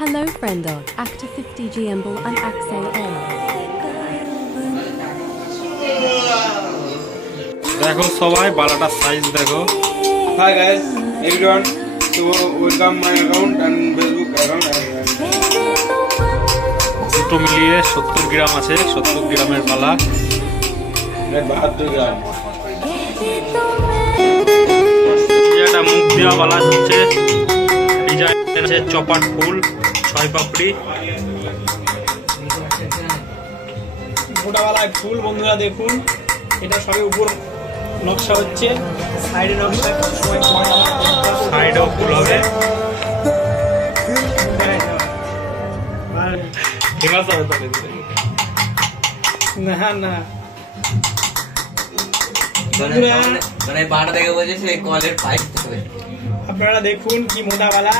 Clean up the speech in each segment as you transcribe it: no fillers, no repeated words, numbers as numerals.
Hello friendo, actor 50 Gimbal and Axel L. দেখো সবাই বালাটার size দেখো। Hi guys, everyone. So welcome my account and Facebook account. দুটো মিলিয়ে 70 গ্রাম আছে, 70 গ্রামের বালা। 72 গ্রাম। এটা মুখ দেওয়া বালা হচ্ছে, ডিজাইন আছে চপাট ফুল, 6 পাপড়ি। মোটাওয়ালায় ফুল বন্ধুরা দেখুন, এটা সবই উপর নকশা হচ্ছে, সাইডে নকশা সাইডেও ফুল হবে। না না আপনারা দেখুন কি মোটা বালা,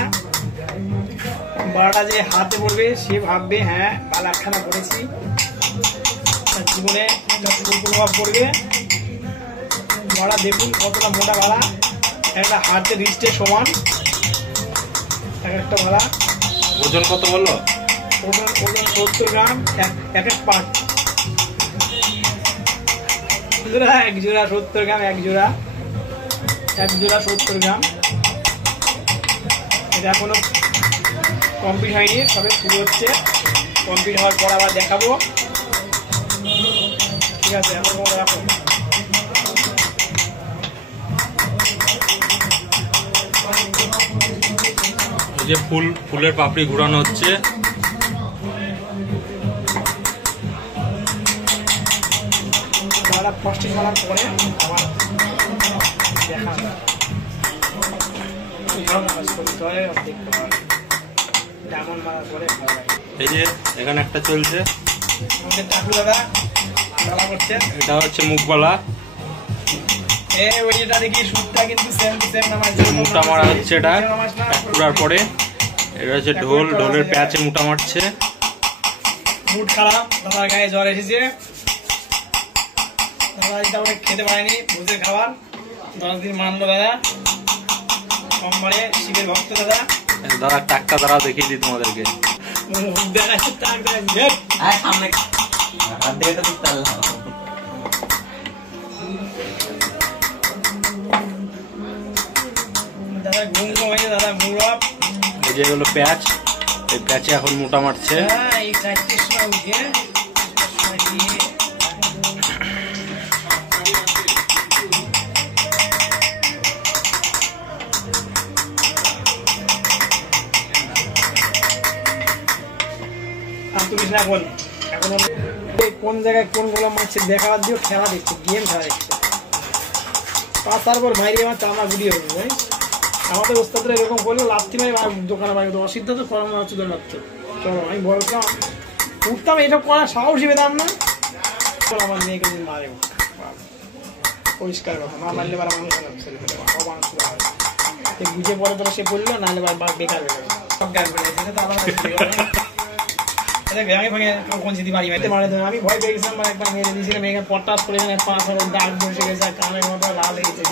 বালাটা যে হাতে পড়বে সে ভাববে হ্যাঁ বালা একখানা পড়েছি, জীবনে প্রভাব পড়বে। বালা দেখুন কতটা মোটা বালা, একটা হাতে রিস্টের সমান এক একটা বালা। ওজন কত বললো? ওজন 70 গ্রাম এক এক পার্ট। এক জোড়া 70 গ্রাম, এক জোড়া 70 গ্রাম। এটা এখনো কমপ্লিট হয়নি, সবে শুরু হচ্ছে। কমপ্লিট হওয়ার পর আবার দেখাবো, ঠিক আছে? এখন রাখো। যে ফুলের পাপড়ি ঘোরানো হচ্ছে। ফার্স্টিং মারার পরে আবার দেখা এই যে এখানে একটা চলছে, এটা হচ্ছে মুখবালা। মুটা মারা হচ্ছে, এটা পুরার পরে। এটা হচ্ছে ঢোলের প্যাচে মুটা মারছে। মুড খারাপ, দাদার গায়ে জ্বর এসেছে, দাদা এটা ওটা খেতে পারেনি, ভোজের খাবার 10 দিন মানলো দাদা। সোমবারে শিবের ভক্ত দাদা। দাদা টাকটা দ্বারা দেখিয়ে দিই তোমাদেরকে। দেখাচ্ছে টাক দাদা ঘুম হয়েছে, দাদা মুরব। এই যে হলো প্যাচ, এই প্যাচে এখন মোটা মারছে। এই 4টের সময় উঠে এখন কোন জায়গায় কোনগুলো মারছে দেখাবার দিও, খেলা দেখছে, গেম খেলা দেখছে। তারপর বাইরে আমার চামড়া গুড়িয়ে হবে ভাই। আমাদের ওস্তাদরা এরকম করলে লাথি মারি দোকানে বাইরে অসিদ্ধ ফরানো হচ্ছে। চলো আমি বলতাম উঠতাম, এটা করার সাহসই পেতাম না। আমার মেয়েকে মারে পরিষ্কার কথা, না মারলে বার মানুষ বুঝে পরে তোরা সে বললো, নাহলে বেকার হয়ে যাবে। সব গান করে আমি ভয় পেয়ে গেছিলাম, একবার মেরে দিয়েছিলাম, মেয়েকে পটাশ করে পাঁচ দাগ বসে গেছে, কানের মতো লাল হয়ে গেছে।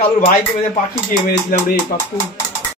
কালুর ভাইকে মেরে পাখি খেয়ে মেরেছিলাম রে পাপ্পু।